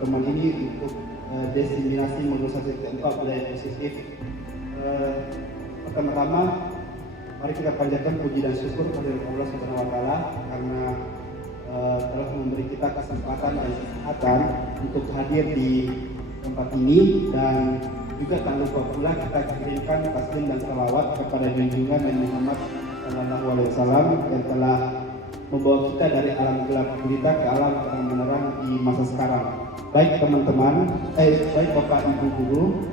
pertemuan ini untuk diseminasi mobilisasi keempat budaya positif. Pertama-tama, mari kita panjatkan puji dan syukur kepada Allah Subhanahu wa Ta'ala karena telah memberi kita kesempatan dan kesempatan untuk hadir di tempat ini, dan juga tak lupa pula kita kirimkan taslim dan salawat kepada junjungan Nabi Muhammad SAW yang telah membawa kita dari alam gelap gulita ke alam terang menerang di masa sekarang. Baik teman-teman, baik Bapak Ibu guru,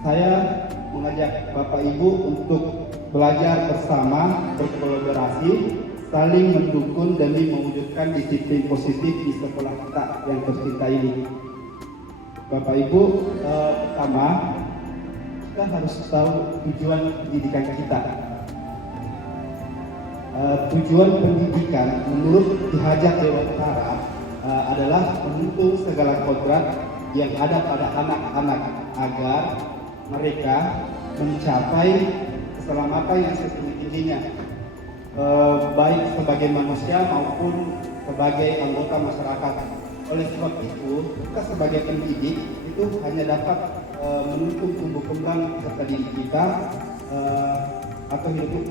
saya mengajak Bapak Ibu untuk belajar bersama, berkolaborasi, saling mendukung demi mewujudkan disiplin positif di sekolah kita yang tercinta ini. Bapak Ibu, pertama kita harus tahu tujuan pendidikan kita. Tujuan pendidikan menurut Ki Hajar Dewantara adalah menuntun segala kodrat yang ada pada anak-anak agar mereka mencapai keselamatan yang setinggi-tingginya, baik sebagai manusia maupun sebagai anggota masyarakat. Oleh sebab itu, kita sebagai pendidik itu hanya dapat menuntun tumbuh kembang peserta didik kita atau hidup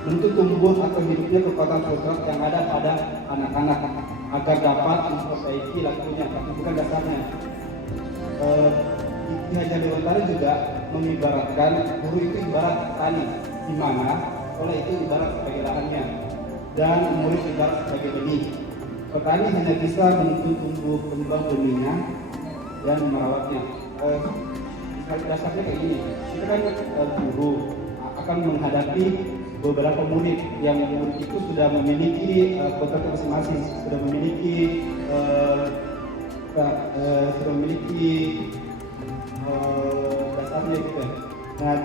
menuntut tumbuh atau hidupnya kekuatan kodrat yang ada pada anak-anak agar dapat memperbaiki lakunya, tapi bukan dasarnya. Ki Hajar Dewantara juga mengibaratkan guru itu ibarat petani, di mana sekolah itu ibarat sebagai lahannya dan murid ibarat sebagai benih. Petani hanya bisa menuntun tumbuh kembang benihnya dan merawatnya. Dasarnya kayak gini, kita kan guru akan menghadapi beberapa murid yang murid itu sudah memiliki kodrat masing-masing, sudah memiliki dasarnya gitu. Nah,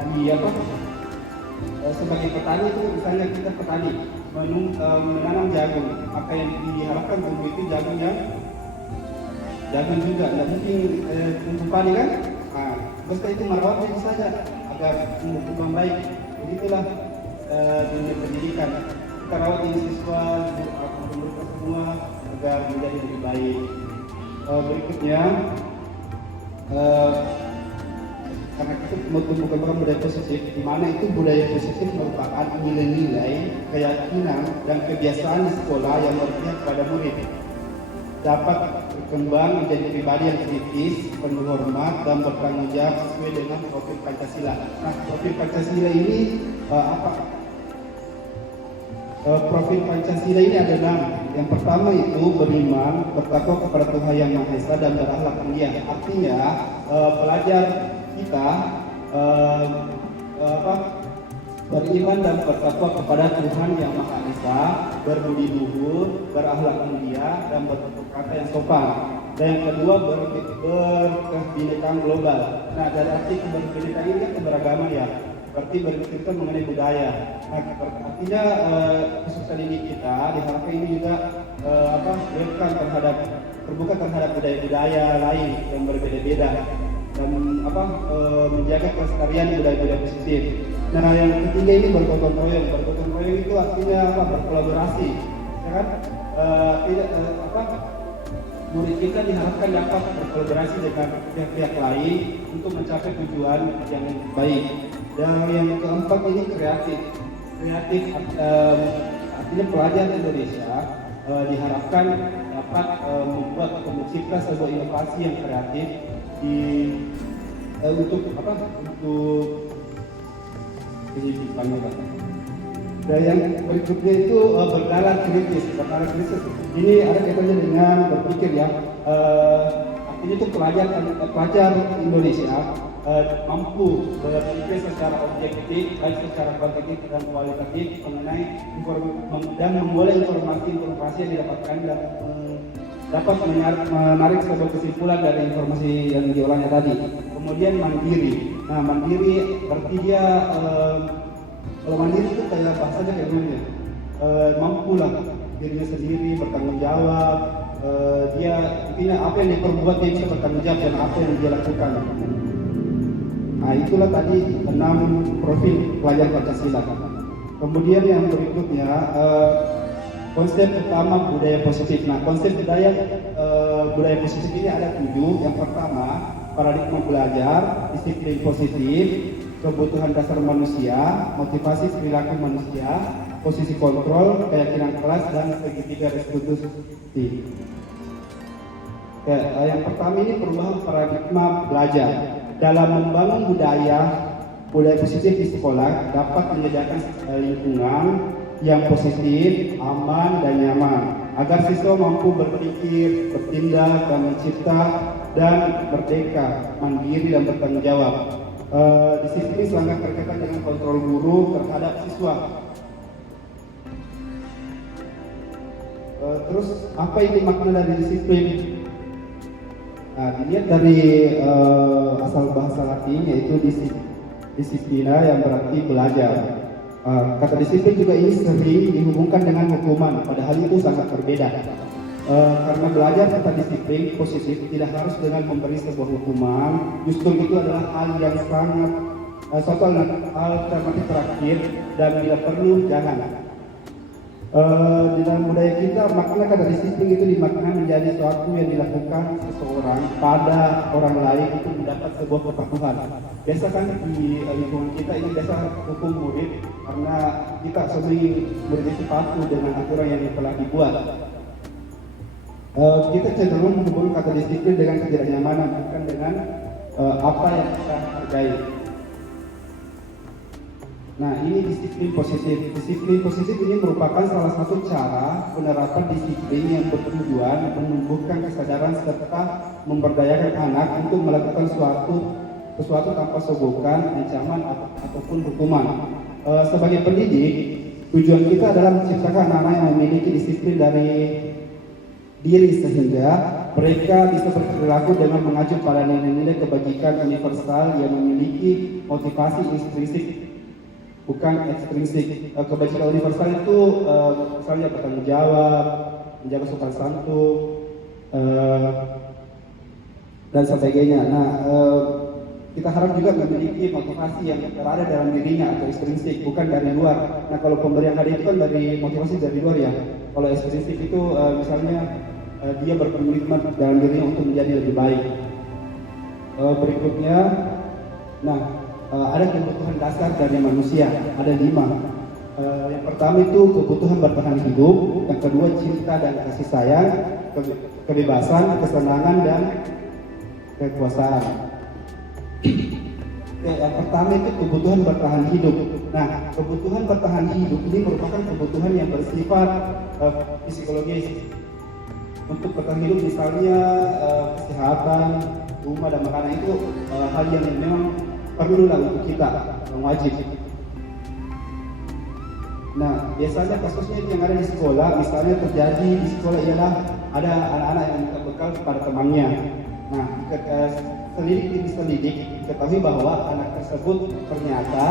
sebagai petani itu misalnya kita petani menanam jagung, maka yang diharapkan tumbuh itu jagung juga, tidak mungkin tumbuh padi kan? Nah, setelah itu merawatnya itu saja agar tumbuh kembang baik. Begitulah dunia pendidikan. Kita rawat ini siswa, murid semua agar menjadi lebih baik. Berikutnya, karena kita mau tumbuh kembang budaya positif, di mana itu budaya positif merupakan nilai-nilai, keyakinan dan kebiasaan di sekolah yang berpihak pada murid dapat berkembang menjadi pribadi yang kritis, penuh hormat dan bertanggung jawab sesuai dengan profil Pancasila. Nah, profil Pancasila ini apa? Profil Pancasila ini ada 6. Yang pertama itu beriman, bertakwa kepada Tuhan Yang Maha Esa dan berakhlak mulia. Artinya pelajar kita beriman dan bertakwa kepada Tuhan Yang Maha Esa, berbudi luhur, berakhlak mulia dan bertutur kata yang sopan. Dan yang kedua berkebinekaan global. Nah, dari arti keberkebinekaan ini kan keberagaman ya. Berarti bercerita mengenai budaya. Nah, artinya peserta didik kita diharapkan ini juga terbuka terhadap budaya-budaya lain yang berbeda-beda dan menjaga kelestarian budaya-budaya positif. Nah, yang ketiga ini bergotong royong. Bergotong royong itu artinya berkolaborasi, ya kan? Murid kita diharapkan dapat berkolaborasi dengan pihak-pihak lain untuk mencapai tujuan yang baik. Dan yang keempat ini kreatif. Artinya pelajar Indonesia diharapkan dapat membuat atau mencipta sebuah inovasi yang kreatif untuk pendidikannya. Dan yang berikutnya itu bernalar kritis. Ini ada kaitannya dengan berpikir ya. Artinya itu pelajar Indonesia mampu berpikir secara objektif, baik secara kualitatif dan kualitatif mengenai dan memulai informasi yang didapatkan dan dapat menarik sebuah kesimpulan dari informasi yang diolahnya tadi. Kemudian mandiri. Nah, mandiri berarti dia kalau mandiri itu kayak bahasanya kayak gimana? Mampu lah dirinya sendiri bertanggung jawab. Dia intinya apa yang diperbuat dia bisa bertanggung jawab dan apa yang dia lakukan. Nah, itulah tadi 6 profil pelajar Pancasila. Kemudian yang berikutnya konsep utama budaya positif. Nah, konsep budaya positif ini ada 7. Yang pertama, paradigma belajar, disiplin positif, kebutuhan dasar manusia, motivasi perilaku manusia, posisi kontrol, keyakinan kelas, dan segitiga restitusi. Yang pertama ini perubahan paradigma belajar. Dalam membangun budaya positif di sekolah dapat menyediakan lingkungan yang positif, aman, dan nyaman agar siswa mampu berpikir, bertindak, dan mencipta, dan merdeka, mandiri, dan bertanggung jawab. Disiplin sangat berkaitan dengan kontrol guru terhadap siswa. Terus apa ini makna dari disiplin? Nah, dilihat dari asal bahasa Latin, yaitu disiplina, yang berarti belajar. Kata disiplin juga ini sering dihubungkan dengan hukuman, padahal itu sangat berbeda. Karena belajar tentang disiplin positif tidak harus dengan memberi sebuah hukuman, justru itu adalah hal yang sangat suatu alternatif terakhir, dan bila perlu jangan. Di dalam budaya kita, makna kata disiplin itu dimaknai menjadi sesuatu yang dilakukan seseorang pada orang lain untuk mendapat sebuah kepatuhan. Biasa kan di lingkungan kita ini biasa hukum murid, karena kita sering murid itu patuh dengan aturan yang telah dibuat. Kita cenderung menghubungkan kata disiplin dengan ketidaknyamanan, bukan dengan apa yang kita hargai. Nah, ini disiplin positif. Disiplin positif ini merupakan salah satu cara penerapan disiplin yang bertujuan menumbuhkan kesadaran serta memberdayakan anak untuk melakukan sesuatu tanpa sogokan, ancaman, ataupun hukuman. Sebagai pendidik, tujuan kita adalah menciptakan anak-anak yang memiliki disiplin dari diri sehingga mereka bisa berperilaku dengan mengacu pada nilai-nilai kebajikan universal yang memiliki motivasi intrinsik, bukan ekstrinsik. Kebajikan universal itu misalnya bertanggung jawab, menjaga sopan santun, dan sebagainya. Nah, kita harap juga memiliki motivasi yang berada dalam dirinya atau ekstrinsik, bukan dari luar. Nah, kalau pemberian hadiah itu kan dari motivasi dari luar ya. Kalau ekstrinsik itu misalnya dia berkomitmen dalam dirinya untuk menjadi lebih baik. Berikutnya, ada kebutuhan dasar dari manusia, ada 5. Yang pertama itu kebutuhan bertahan hidup, yang kedua cinta dan kasih sayang, kebebasan, kesenangan, dan kekuasaan. Yang pertama itu kebutuhan bertahan hidup. Nah, kebutuhan bertahan hidup ini merupakan kebutuhan yang bersifat psikologis. Untuk bertahan hidup misalnya kesehatan, rumah, dan makanan itu hal yang memang perlu lah untuk kita, wajib. Nah, biasanya kasusnya yang ada di sekolah, misalnya terjadi di sekolah ialah ada anak-anak yang minta bekal kepada temannya. Nah, selidik demi selidik diketahui bahwa anak tersebut ternyata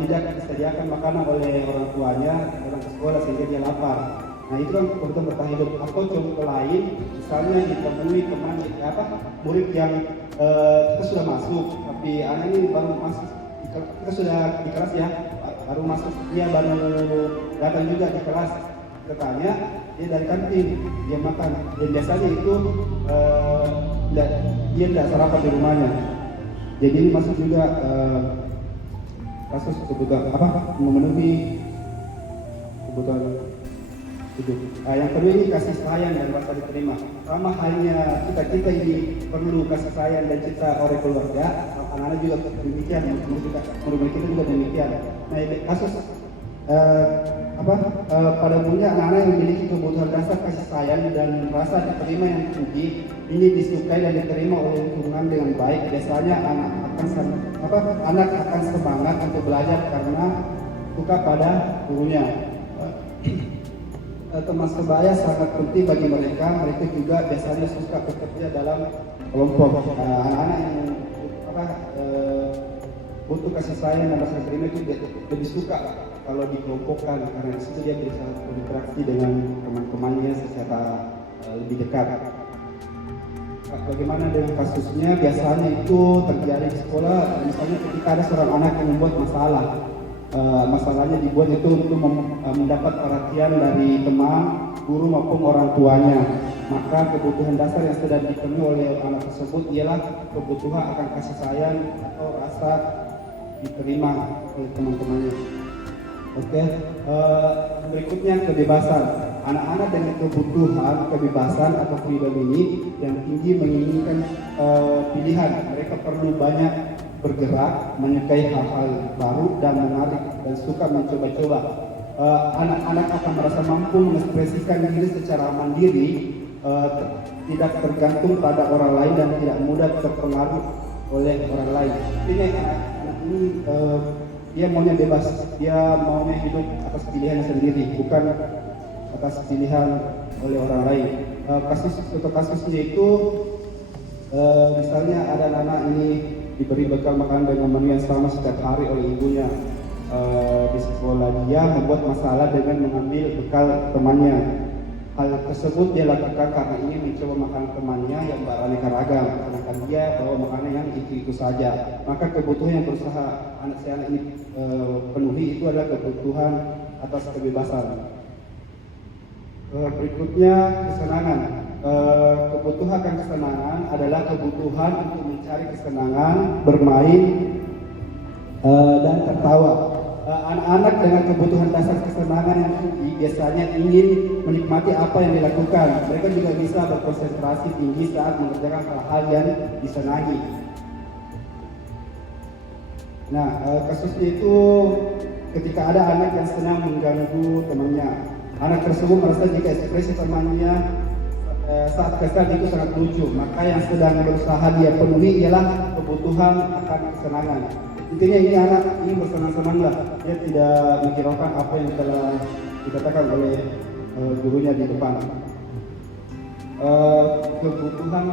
tidak disediakan makanan oleh orang tuanya dalam sekolah sehingga dia lapar. Nah, itu kan kebutuhan bertahan hidup. Atau contoh lain, misalnya ditemui teman murid yang kita sudah masuk, tapi anak ini baru masuk, kita sudah di kelas ya, baru masuk, dia baru datang juga di kelas, katanya dia dari kantin, dia makan, dan biasanya itu dia tidak sarapan di rumahnya. Jadi ini masuk juga kasus kebutuhan memenuhi kebutuhan hidup. Yang kedua ini kasih sayang dan rasa diterima. Sama halnya kita ini perlu kasih sayang dan cinta oleh keluarga, anak-anak juga demikian, murid kita juga demikian. Nah, kasus pada umumnya anak-anak yang memiliki kebutuhan dasar kasih sayang dan rasa diterima yang tinggi ini disukai dan diterima oleh lingkungan dengan baik. Biasanya anak akan semangat untuk belajar karena suka pada gurunya. Teman sebaya sangat penting bagi mereka. Mereka juga biasanya suka bekerja dalam kelompok. Anak-anak yang butuh kasih sayang dan rasa terima itu lebih suka kalau dikelompokkan, karena di situ dia bisa berinteraksi dengan teman-temannya secara lebih dekat. Bagaimana dengan kasusnya? Biasanya itu terjadi di sekolah, misalnya ketika ada seorang anak yang membuat masalah. masalahnya dibuat itu untuk mendapat perhatian dari teman, guru maupun orang tuanya. Maka kebutuhan dasar yang sedang dipenuhi oleh anak tersebut ialah kebutuhan akan kasih sayang atau rasa diterima oleh teman-temannya. Oke, berikutnya kebebasan. Anak-anak dengan kebutuhan kebebasan atau freedom ini yang tinggi menginginkan pilihan. Mereka perlu banyak bergerak, menyukai hal-hal baru dan menarik dan suka mencoba-coba. Anak-anak akan merasa mampu mengekspresikan diri secara mandiri, tidak tergantung pada orang lain dan tidak mudah terpengaruh oleh orang lain. Ini anak ini dia maunya bebas, dia maunya hidup atas pilihan sendiri, bukan atas pilihan oleh orang lain. Kasusnya itu misalnya ada anak ini diberi bekal makan dengan menu yang sama setiap hari oleh ibunya. Di sekolah dia membuat masalah dengan mengambil bekal temannya. Hal tersebut dia lakukan karena ingin mencoba makanan temannya yang beraneka ragam, sedangkan dia bawa makanan yang itu saja. Maka kebutuhan yang berusaha anak ini penuhi itu adalah kebutuhan atas kebebasan. Berikutnya kesenangan. Kebutuhan akan kesenangan adalah kebutuhan untuk mencari kesenangan, bermain, dan tertawa. Anak-anak dengan kebutuhan dasar kesenangan yang tinggi biasanya ingin menikmati apa yang dilakukan. Mereka juga bisa berkonsentrasi tinggi saat mengerjakan hal-hal yang disenangi. Nah, kasusnya itu ketika ada anak yang senang mengganggu temannya. Anak tersebut merasa jika ekspresi temannya saat kesal itu sangat lucu, maka yang sedang berusaha dia penuhi ialah kebutuhan akan kesenangan. Intinya ini anak ini bersenang-senang lah, dia tidak menghiraukan apa yang telah dikatakan oleh gurunya di depan. Kebutuhan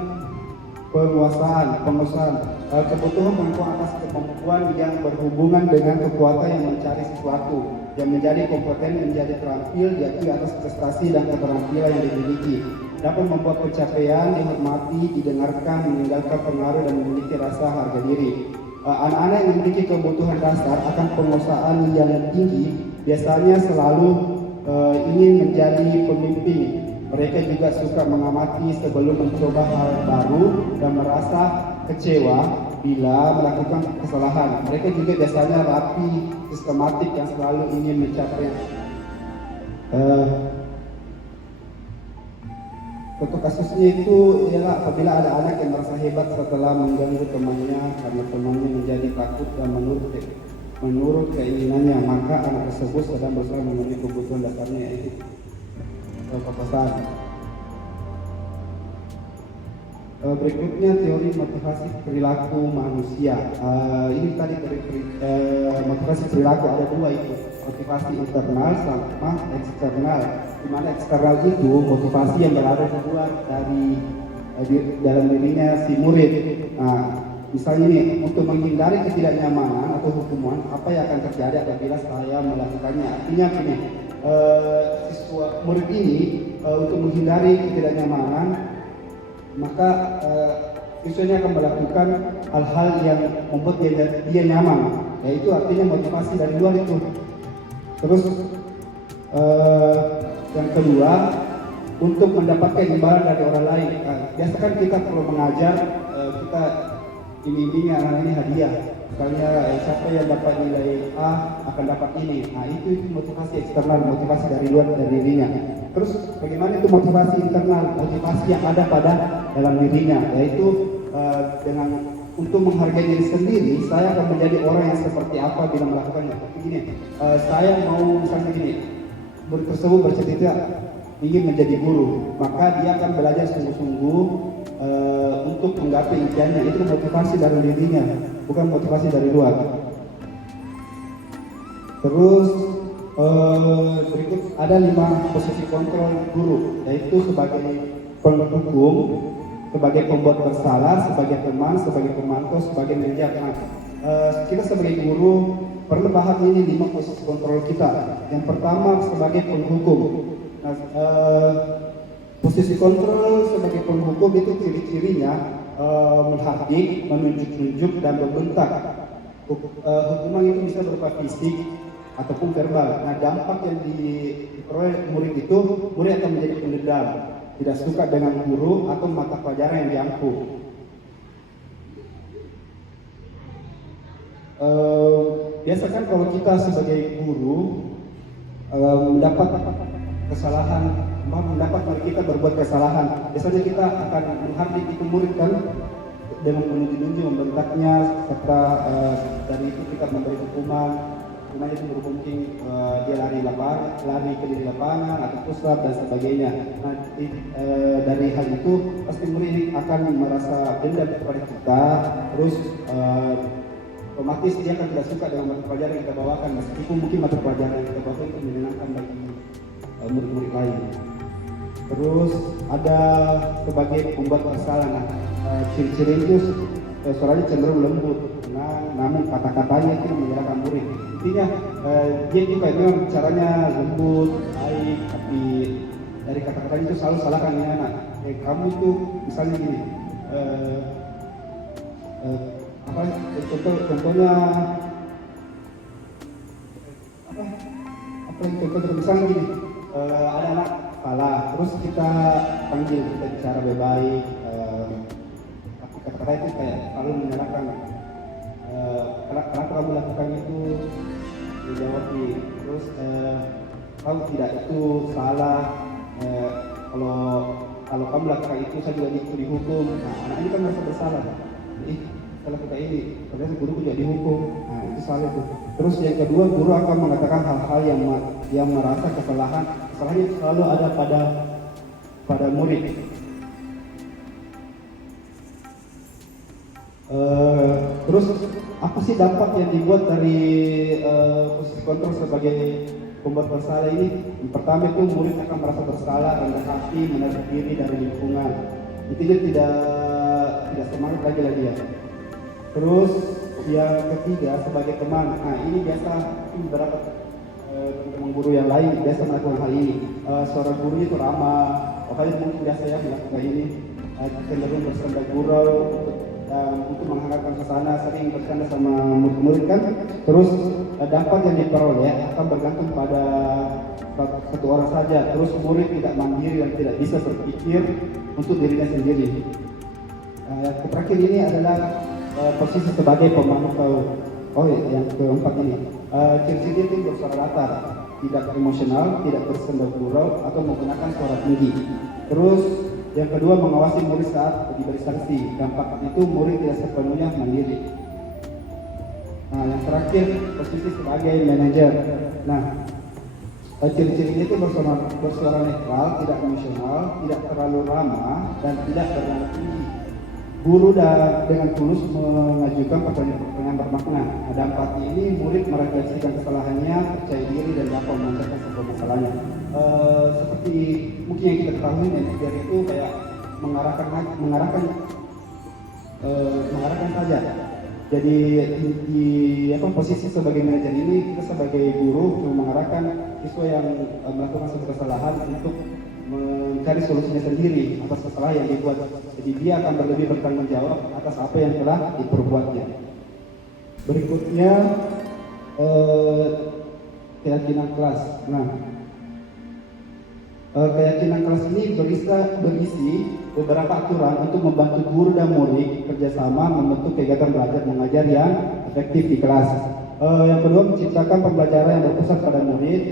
penguasaan, kebutuhan penguasaan atas kemampuan yang berhubungan dengan kekuatan yang mencari sesuatu, yang menjadi kompeten, menjadi terampil, diakui atas prestasi dan keterampilan yang dimiliki, dapat membuat pencapaian dihormati, didengarkan, meninggalkan pengaruh dan memiliki rasa harga diri. Anak-anak yang memiliki kebutuhan dasar akan penguasaan yang tinggi biasanya selalu ingin menjadi pemimpin. Mereka juga suka mengamati sebelum mencoba hal baru dan merasa kecewa bila melakukan kesalahan. Mereka juga biasanya rapi, sistematik yang selalu ingin mencapai. Untuk kasusnya itu ialah apabila ada anak yang merasa hebat setelah mengganggu temannya karena temannya menjadi takut dan menurut keinginannya, maka anak tersebut sedang berusaha memenuhi kebutuhan dasarnya, yaitu kepuasan. Berikutnya teori motivasi perilaku manusia. Ini tadi motivasi perilaku ada dua itu, motivasi internal sama eksternal. Di mana eksternal itu motivasi yang berada di luar dari dalam dirinya si murid. Nah, misalnya ini untuk menghindari ketidaknyamanan atau hukuman, apa yang akan terjadi apabila saya melakukannya? Artinya ini siswa murid ini untuk menghindari ketidaknyamanan, maka siswanya akan melakukan hal-hal yang membuat dia nyaman, yaitu artinya motivasi dari luar itu. Terus yang kedua, untuk mendapatkan imbalan dari orang lain. Biasa kan kita perlu mengajar, kita iming-iming anak ini hadiah. Misalnya siapa yang dapat nilai A akan dapat ini. Nah itu motivasi eksternal, motivasi dari luar dari dirinya. Terus bagaimana itu motivasi internal, motivasi yang ada pada dalam dirinya, yaitu dengan untuk menghargai diri sendiri. Saya akan menjadi orang yang seperti apa bila melakukannya. Begini, saya mau misalnya gini, murid tersebut bercita-cita ingin menjadi guru, maka dia akan belajar sungguh-sungguh untuk menggapai impiannya. Itu motivasi dari dirinya, bukan motivasi dari luar. Terus berikut ada 5 posisi kontrol guru, yaitu sebagai penghukum, sebagai pembuat bersalah, sebagai teman, sebagai pemantau, sebagai mengajar. Kita sebagai guru perlu paham ini 5 posisi kontrol kita. Yang pertama sebagai penghukum. Nah, posisi kontrol sebagai penghukum itu ciri-cirinya menghardik, menunjuk-nunjuk dan membentak. Hukuman itu bisa berupa fisik, ataupun verbal. Nah, dampak yang diperoleh murid itu, murid akan menjadi pendendam, tidak suka dengan guru atau mata pelajaran yang diampu. Biasa kan kalau kita sebagai guru mendapat kesalahan, mendapat murid kita berbuat kesalahan, biasanya kita akan menghardik itu murid kan dengan menunjuk-nunjuk, membentaknya, serta dari itu kita memberi hukuman. Hukumannya itu mungkin dia lari ke di lapangan atau push-up dan sebagainya. Nah, dari hal itu pasti murid akan merasa dendam kepada kita, terus otomatis dia akan tidak suka dengan mata pelajaran yang kita bawakan, meskipun mungkin mata pelajaran yang kita bawakan itu menyenangkan bagi murid-murid lain. Terus ada sebagai pembuat kesalahan, ciri-ciri itu suaranya cenderung lembut, namun kata-katanya itu menyerahkan murid. Intinya dia juga memang caranya lembut, baik, tapi dari kata-katanya itu selalu salahkan ini anak. Kamu itu misalnya gini, contohnya misalnya gini, ada anak salah, terus kita panggil, kita bicara baik-baik, tapi kata-kata itu kayak selalu menyalahkan. Kenapa kamu lakukan itu? Dijawab nih, terus kamu tidak itu salah. Kalau kamu lakukan itu saya juga dihukum. Nah, anak ini kan merasa bersalah. Kalau kita ini, ternyata guru juga dihukum. Nah, itu salah itu. Terus yang kedua, guru akan mengatakan hal-hal yang merasa kesalahannya selalu ada pada murid. Terus apa sih dampak yang dibuat dari posisi kontrol sebagai pembuat bersalah ini? Yang pertama itu murid akan merasa bersalah, rendah hati, menarik diri dari lingkungan. Itu dia tidak semangat lagi ya. Terus yang ketiga sebagai teman. Nah, ini biasa beberapa teman guru yang lain biasa melakukan hal ini. Suara guru itu ramah, makanya mungkin biasa ya melakukan ini, cenderung bersenda gurau untuk menghangatkan suasana, sering bercanda sama murid-murid kan. Terus dampak yang diperoleh akan bergantung pada satu orang saja. Terus murid tidak mandiri dan tidak bisa berpikir untuk dirinya sendiri. Yang terakhir ini adalah posisi sebagai pemantau. Yang keempat ini ciri-ciri itu bersuara datar, tidak emosional, tidak bersenda gurau atau menggunakan suara tinggi. Terus yang kedua, mengawasi murid saat diberi sanksi. Dampak itu murid tidak sepenuhnya mandiri. Nah, yang terakhir posisi sebagai manajer. Nah, ciri-cirinya itu bersuara netral, tidak emosional, tidak terlalu ramah, dan tidak bernada tinggi. Guru dengan tulus mengajukan pertanyaan bermakna. Ada empati ini, murid merefleksikan kesalahannya, percaya diri, dan dapat memecahkan sebuah masalahnya. Seperti mungkin yang kita ketahui, manajer itu kayak mengarahkan saja. Jadi di posisi sebagai manajer ini, kita sebagai guru mengarahkan siswa yang melakukan sebuah kesalahan untuk mencari solusinya sendiri atas kesalahan yang dibuat. Jadi dia akan lebih bertanggung jawab atas apa yang telah diperbuatnya. Berikutnya keyakinan kelas. Nah, keyakinan kelas ini berisi beberapa aturan untuk membantu guru dan murid kerjasama membentuk kegiatan belajar mengajar yang efektif di kelas. Yang kedua, menciptakan pembelajaran yang berpusat pada murid,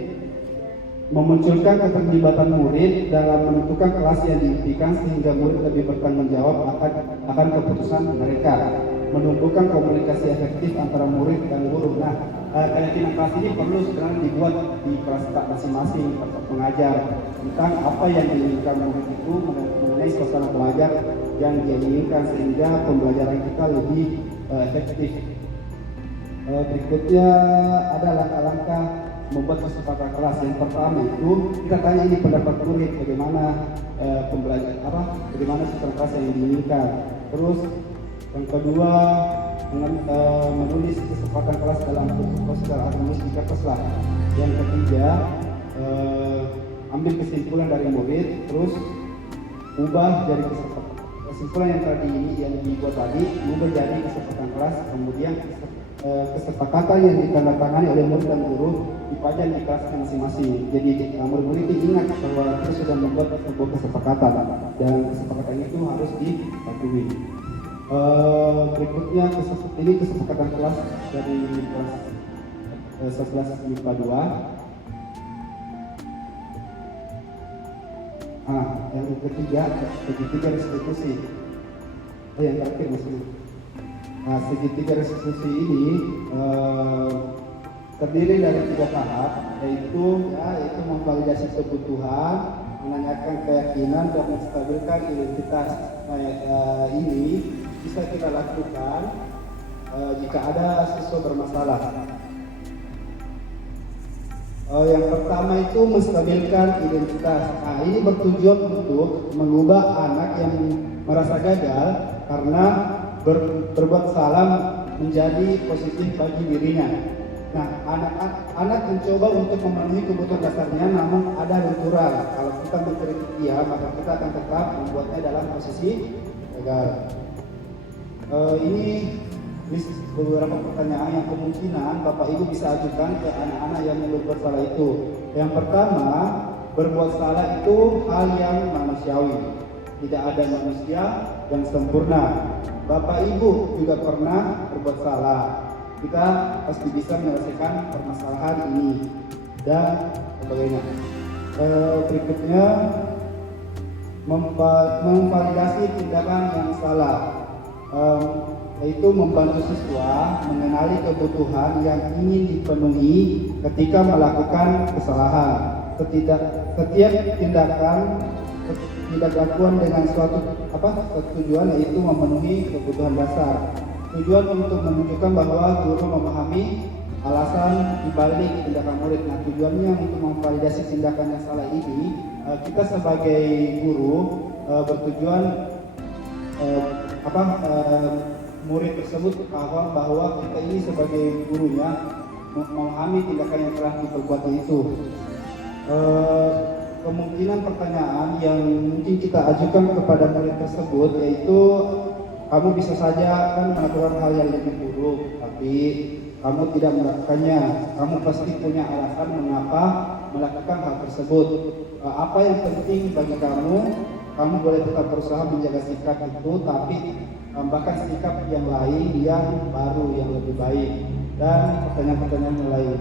memunculkan keterlibatan murid dalam menentukan kelas yang diimpikan sehingga murid lebih bertanggung jawab akan keputusan mereka, menumbuhkan komunikasi efektif antara murid dan guru. Nah, keyakinan kelas ini perlu sebenarnya dibuat di kelas masing-masing pengajar tentang apa yang diinginkan murid itu mengenai suasana belajar yang diinginkan sehingga pembelajaran kita lebih efektif. Berikutnya ada langkah-langkah membuat kesepakatan kelas. Yang pertama itu kita tanya ini pendapat murid bagaimana bagaimana suasana kelas yang diinginkan. Terus yang kedua menulis kesepakatan kelas dalam poster atau menulis di kertas lah. Yang ketiga ambil kesimpulan dari murid, terus ubah dari kesimpulan yang tadi yang dibuat tadi, ubah jadi kesepakatan kelas, kemudian kesepakatan yang ditandatangani oleh murid dan guru dipajang di kelasnya masing-masing. Jadi murid-murid ingat bahwa kita sudah membuat sebuah kesepakatan dan kesepakatan itu harus dipatuhi. Berikutnya ini kesepakatan kelas dari kelas 11 MIPA 2. Yang ketiga restitusi. Yang terakhir maksudnya. Segitiga restitusi ini terdiri dari 3 tahap, yaitu memvalidasi kebutuhan, menanyakan keyakinan, dan menstabilkan identitas. Ini bisa kita lakukan jika ada siswa bermasalah. Yang pertama itu menstabilkan identitas. Ini bertujuan untuk mengubah anak yang merasa gagal karena berbuat salah menjadi positif bagi dirinya. Nah, anak mencoba untuk memenuhi kebutuhan dasarnya, namun ada benturan. Kalau kita mengkritik dia, maka kita akan tetap membuatnya dalam posisi gagal. Ini beberapa pertanyaan yang kemungkinan Bapak Ibu bisa ajukan ke anak-anak yang berbuat salah itu. Yang pertama, berbuat salah itu hal yang manusiawi. Tidak ada manusia yang sempurna. Bapak Ibu juga pernah berbuat salah. Kita pasti bisa menyelesaikan permasalahan ini dan sebagainya. Berikutnya, memvalidasi tindakan yang salah, yaitu membantu siswa mengenali kebutuhan yang ingin dipenuhi ketika melakukan kesalahan. Setiap tidak lakukan dengan suatu tujuan, yaitu memenuhi kebutuhan dasar. Tujuan untuk menunjukkan bahwa guru memahami alasan dibalik tindakan murid. Nah, tujuannya untuk memvalidasi tindakan yang salah ini, kita sebagai guru bertujuan murid tersebut paham bahwa kita ini sebagai gurunya memahami tindakan yang telah diperbuat itu. Kemungkinan pertanyaan yang mungkin kita ajukan kepada murid tersebut yaitu, kamu bisa saja kan melakukan hal yang lebih buruk, tapi kamu tidak melakukannya. Kamu pasti punya alasan mengapa melakukan hal tersebut. Apa yang penting bagi kamu, kamu boleh tetap berusaha menjaga sikap itu, tapi tambahkan sikap yang lain yang baru, yang lebih baik, dan pertanyaan-pertanyaan yang lain.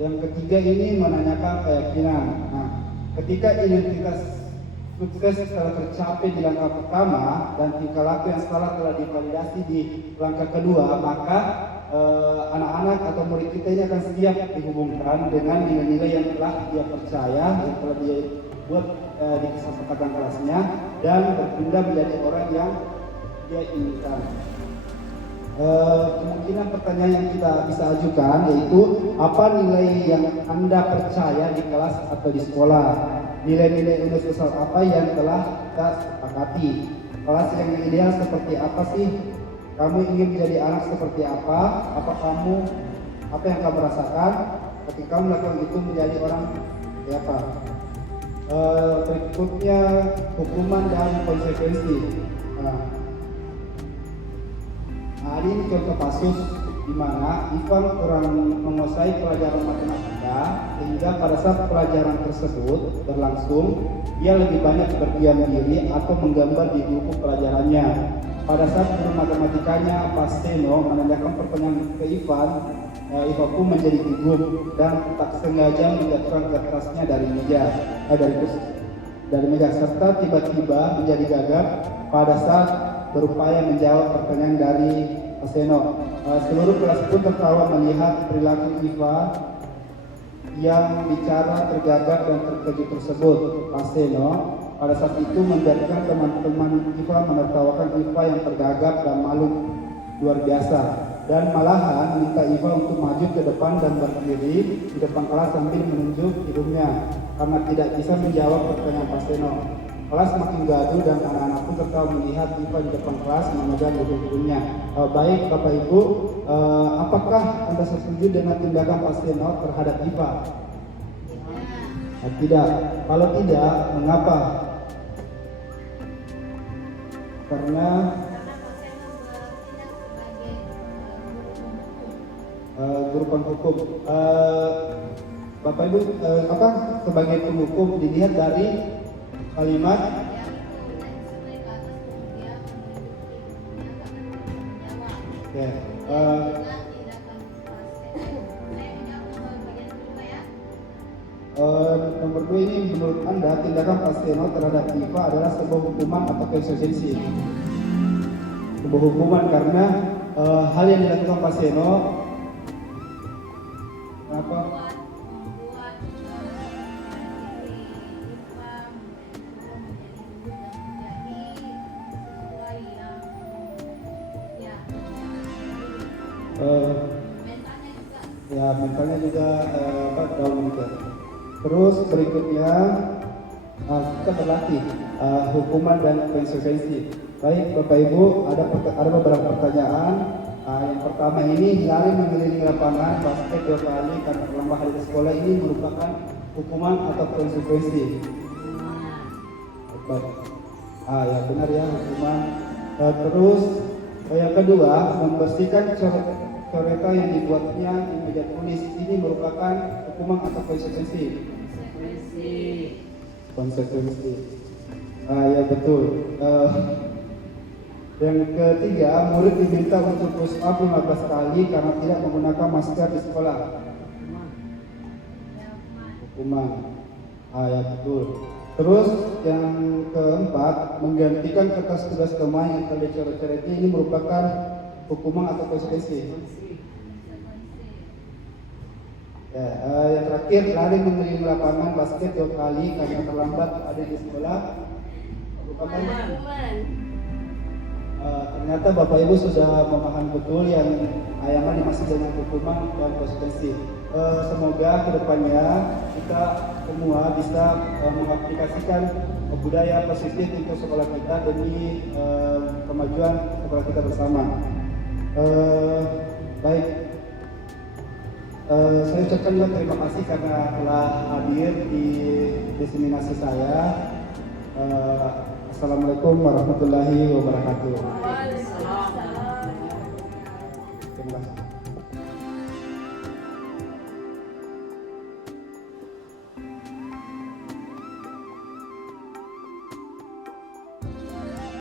Yang ketiga ini menanyakan keyakinan. Nah, ketika identitas sukses telah tercapai di langkah pertama dan tingkah laku yang salah telah divalidasi di langkah kedua, maka anak-anak atau murid kita ini akan siap dihubungkan dengan nilai-nilai yang telah dia percaya, yang telah dia buat di kesepakatan kelasnya, dan berpindah menjadi orang yang dia inginkan. Kemungkinan pertanyaan yang kita bisa ajukan yaitu, apa nilai yang Anda percaya di kelas atau di sekolah? Nilai-nilai universal apa yang telah kita sepakati? Kelas yang ideal seperti apa sih? Kamu ingin menjadi anak seperti apa? Apa yang kamu rasakan ketika kamu melakukan itu menjadi orang seperti apa? Berikutnya, hukuman dan konsekuensi. Ini contoh kasus di mana Ivan kurang menguasai pelajaran matematika, sehingga pada saat pelajaran tersebut berlangsung, dia lebih banyak berdiam diri atau menggambar di buku pelajarannya. Pada saat guru matematikanya Pak Seno menanyakan pertanyaan ke Ivan, Ivan pun menjadi gugup dan tak sengaja menjatuhkan kertasnya dari meja, serta tiba-tiba menjadi gagap pada saat berupaya menjawab pertanyaan dari Pak Seno. Seluruh kelas pun tertawa melihat perilaku Iva yang bicara tergagap dan terkejut tersebut. Pak Seno pada saat itu membiarkan teman-teman Iva menertawakan Iva yang tergagap dan malu luar biasa, dan malahan minta Iva untuk maju ke depan dan berdiri di depan kelas sambil menunjuk hidungnya karena tidak bisa menjawab pertanyaan Pak Seno. Kelas makin gaduh dan anak-anak pun tertawa melihat Iva di depan kelas memegang hidungnya. Baik Bapak Ibu, apakah Anda setuju dengan tindakan Pak Seno terhadap Iva? Tidak. Kalau tidak, mengapa? Karena guru hukum. Bapak Ibu sebagai penghukum dilihat dari kalimat ya. Nomor 2 ini menurut Anda tindakan Pak Seno terhadap Diva adalah sebuah hukuman atau konsekuensi? Sebuah hukuman karena hal yang dilakukan Pak Seno apa? Ya mentalnya juga down juga. Terus berikutnya kita berlatih hukuman dan konsekuensi. Baik Bapak Ibu, ada beberapa pertanyaan. Yang pertama ini lari mengelilingi lapangan basket 2 kali karena terlambat hari ke sekolah ini merupakan hukuman atau konsekuensi? Ya benar ya, hukuman. Terus yang kedua, membersihkan coretan yang dibuatnya di meja tulis ini merupakan hukuman atau konsekuensi? Konsekuensi. Ya betul. Yang ketiga, murid diminta untuk push up 15 kali karena tidak menggunakan masker di sekolah. Hukuman. Ya betul. Terus yang keempat, menggantikan kertas tugas teman yang telah dicoret-coret ini merupakan hukuman atau konsekuensi? Ya, yang terakhir, lari mengelilingi lapangan basket 2 kali karena terlambat ada di sekolah merupakan hukuman. Ternyata Bapak Ibu sudah memahami betul yang dimaksud dengan hukuman dan konsekuensi. Semoga kedepannya kita semua bisa mengaplikasikan budaya positif untuk sekolah kita demi kemajuan sekolah kita bersama. Baik, saya ucapkan juga terima kasih karena telah hadir di diseminasi saya. Assalamualaikum warahmatullahi wabarakatuh. Terima kasih.